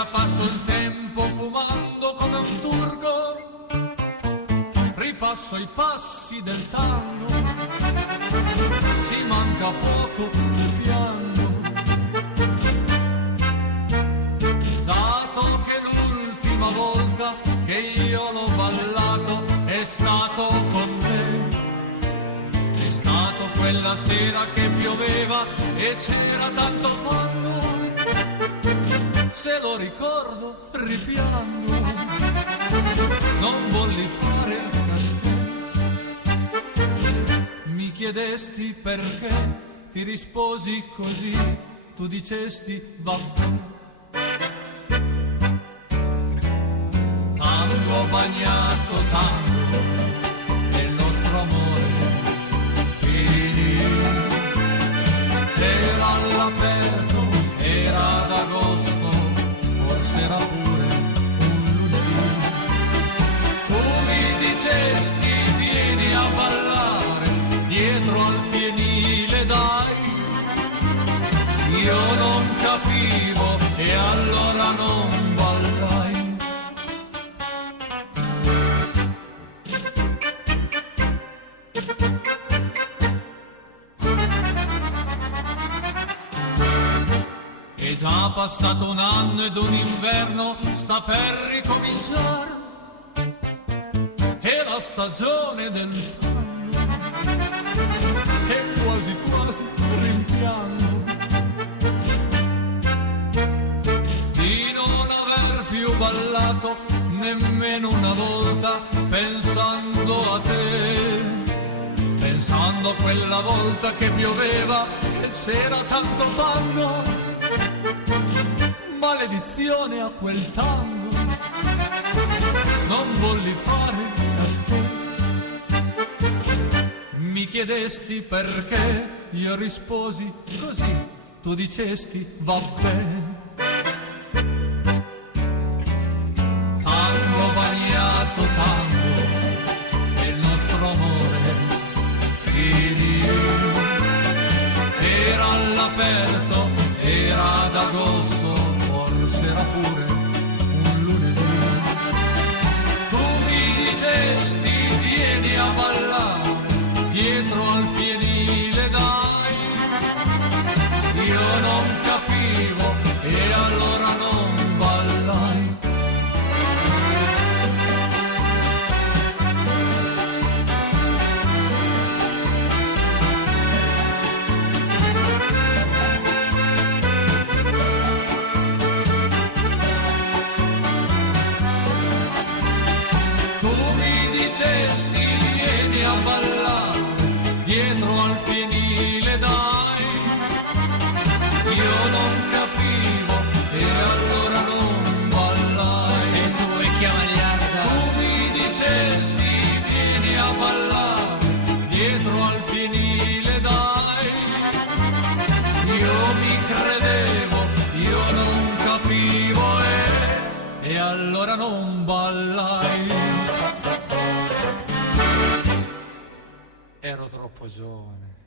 ora passo il tempo fumando come un turco, ripasso i passi del tango, ci manca poco che piango, dato che l'ultima volta che io l'ho ballato è stato con te, è stato quella sera che pioveva e c'era tanto fango, se lo ricordo ripiango, non volli fare il caschetto, mi chiedesti perché, ti risposi così, tu dicesti vabbè. Tango bagnato, tango, e il nostro amore finì, era all'aperto, era d'agosto, forse era pure un lunedì. Tu mi dicesti vieni a ballare dietro al fienile, dai. Io non capivo e allora non ballai. È già passato un anno ed un inverno sta per ricominciare, è la stagione del tango, e quasi quasi rimpiango di non aver più ballato nemmeno una volta, pensando a te, pensando a quella volta che pioveva e c'era tanto fango. Maledizione a quel tango, non volli fare caschetto, mi chiedesti perché, io risposi così, tu dicesti vabbè. Tango bagnato, tango, e il nostro amore finì, era all'aperto, era d'agosto, forse era pure un lunedì. Tu mi dicesti vieni a ballare dietro al fienile, dai. Io non capivo e allora non ballai. Dicesti vieni a ballare dietro al fienile, dai. Io non capivo e allora non ballai. E tu vecchia magliarda, tu mi dicesti vieni a ballare dietro al fienile, dai. Io mi credevo, io non capivo e allora non ballai. Ero troppo giovane.